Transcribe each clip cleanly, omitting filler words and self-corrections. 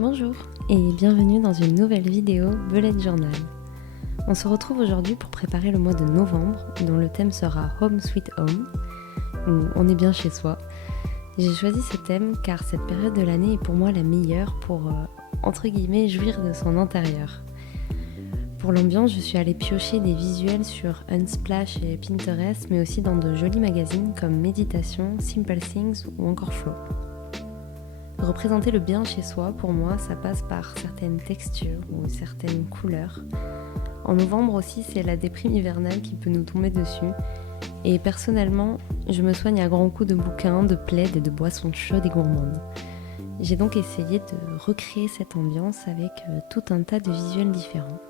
Bonjour et bienvenue dans une nouvelle vidéo Bullet Journal. On se retrouve aujourd'hui pour préparer le mois de novembre dont le thème sera Home Sweet Home, où on est bien chez soi. J'ai choisi ce thème car cette période de l'année est pour moi la meilleure pour, entre guillemets, jouir de son intérieur. Pour l'ambiance, je suis allée piocher des visuels sur Unsplash et Pinterest, mais aussi dans de jolis magazines comme Méditation, Simple Things ou encore Flow. Représenter le bien chez soi, pour moi, ça passe par certaines textures ou certaines couleurs. En novembre aussi, c'est la déprime hivernale qui peut nous tomber dessus. Et personnellement, je me soigne à grands coups de bouquins, de plaids et de boissons chaudes et gourmandes. J'ai donc essayé de recréer cette ambiance avec tout un tas de visuels différents.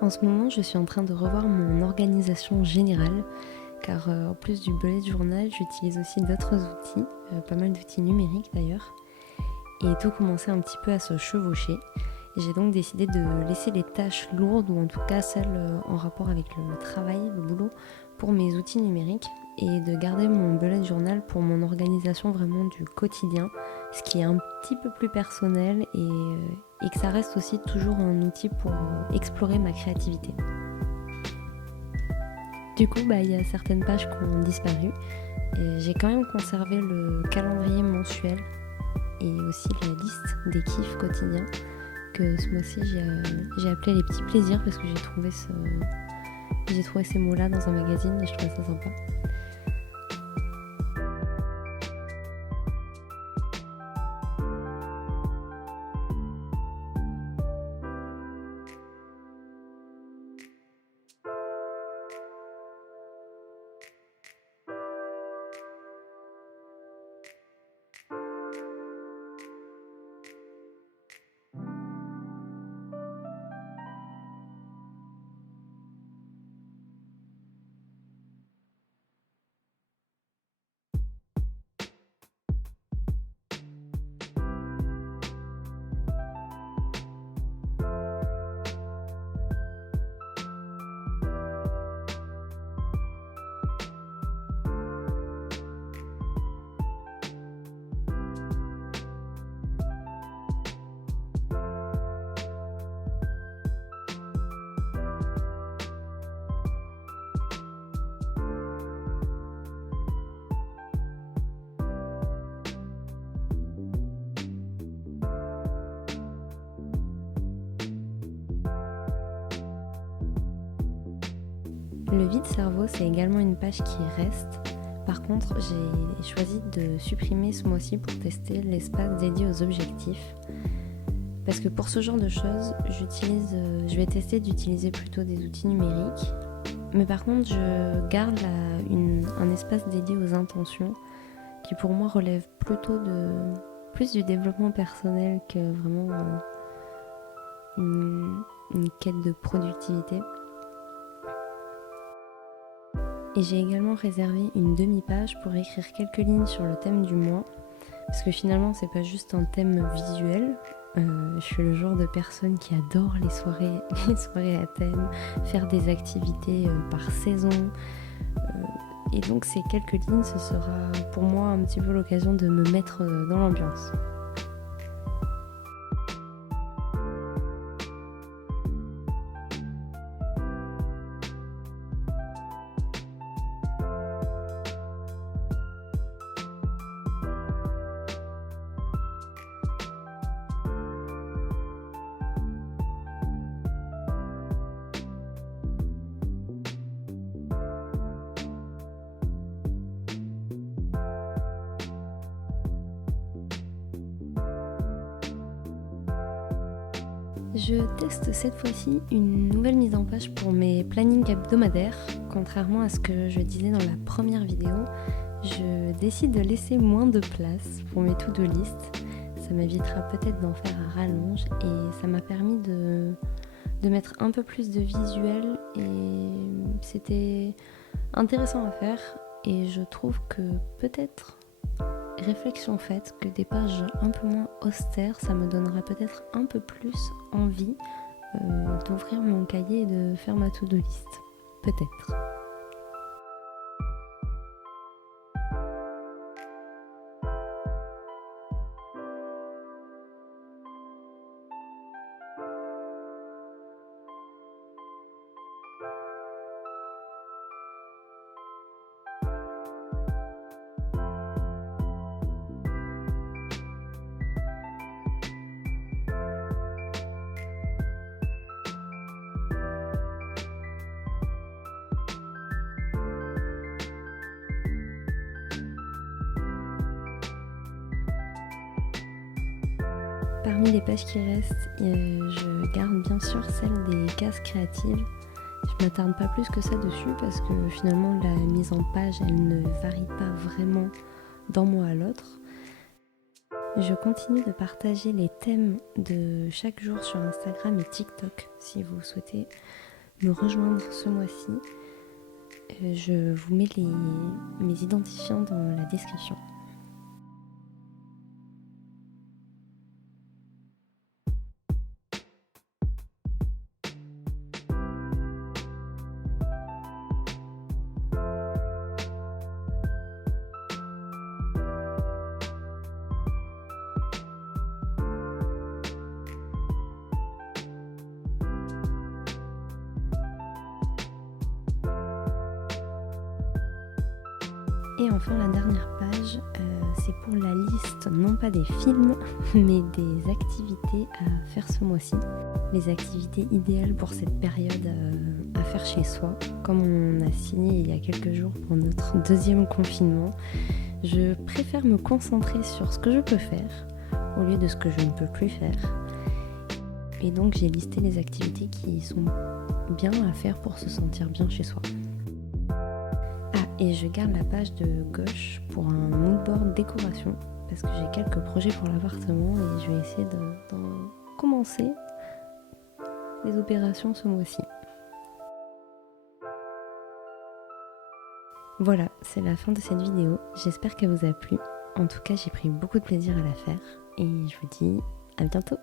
En ce moment, je suis en train de revoir mon organisation générale, car en plus du bullet journal, j'utilise aussi d'autres outils, pas mal d'outils numériques d'ailleurs, et tout commençait un petit peu à se chevaucher. Et j'ai donc décidé de laisser les tâches lourdes, ou en tout cas celles en rapport avec le travail, le boulot, pour mes outils numériques, et de garder mon bullet journal pour mon organisation vraiment du quotidien, ce qui est un petit peu plus personnel et que ça reste aussi toujours un outil pour explorer ma créativité. Du coup, il y a certaines pages qui ont disparu. Et j'ai quand même conservé le calendrier mensuel et aussi la liste des kiffs quotidiens que ce mois-ci j'ai appelé les petits plaisirs parce que j'ai trouvé ces mots-là dans un magazine et je trouvais ça sympa. Le vide-cerveau, c'est également une page qui reste. Par contre, j'ai choisi de supprimer ce mois-ci pour tester l'espace dédié aux objectifs. Parce que pour ce genre de choses, je vais tester d'utiliser plutôt des outils numériques. Mais par contre, je garde un espace dédié aux intentions qui pour moi relève plutôt plus du développement personnel que vraiment une quête de productivité. Et j'ai également réservé une demi-page pour écrire quelques lignes sur le thème du mois, parce que finalement c'est pas juste un thème visuel, Je suis le genre de personne qui adore les soirées à thème, faire des activités par saison. Et donc ces quelques lignes, ce sera pour moi un petit peu l'occasion de me mettre dans l'ambiance. Je teste cette fois-ci une nouvelle mise en page pour mes plannings hebdomadaires. Contrairement à ce que je disais dans la première vidéo, je décide de laisser moins de place pour mes to-do list. Ça m'évitera peut-être d'en faire à rallonge et ça m'a permis de mettre un peu plus de visuel et c'était intéressant à faire et je trouve que peut-être réflexion faite que des pages un peu moins austères, ça me donnera peut-être un peu plus envie d'ouvrir mon cahier et de faire ma to-do list. Peut-être. Parmi les pages qui restent, je garde bien sûr celle des cases créatives. Je m'attarde pas plus que ça dessus parce que finalement la mise en page elle ne varie pas vraiment d'un mois à l'autre. Je continue de partager les thèmes de chaque jour sur Instagram et TikTok si vous souhaitez me rejoindre ce mois-ci. Je vous mets mes identifiants dans la description. Et enfin la dernière page, c'est pour la liste non pas des films mais des activités à faire ce mois-ci. Les activités idéales pour cette période à faire chez soi. Comme on a signé il y a quelques jours pour notre deuxième confinement, je préfère me concentrer sur ce que je peux faire au lieu de ce que je ne peux plus faire. Et donc j'ai listé les activités qui sont bien à faire pour se sentir bien chez soi. Et je garde la page de gauche pour un moodboard décoration parce que j'ai quelques projets pour l'appartement et je vais essayer d'en commencer les opérations ce mois-ci. Voilà, c'est la fin de cette vidéo. J'espère qu'elle vous a plu. En tout cas, j'ai pris beaucoup de plaisir à la faire et je vous dis à bientôt.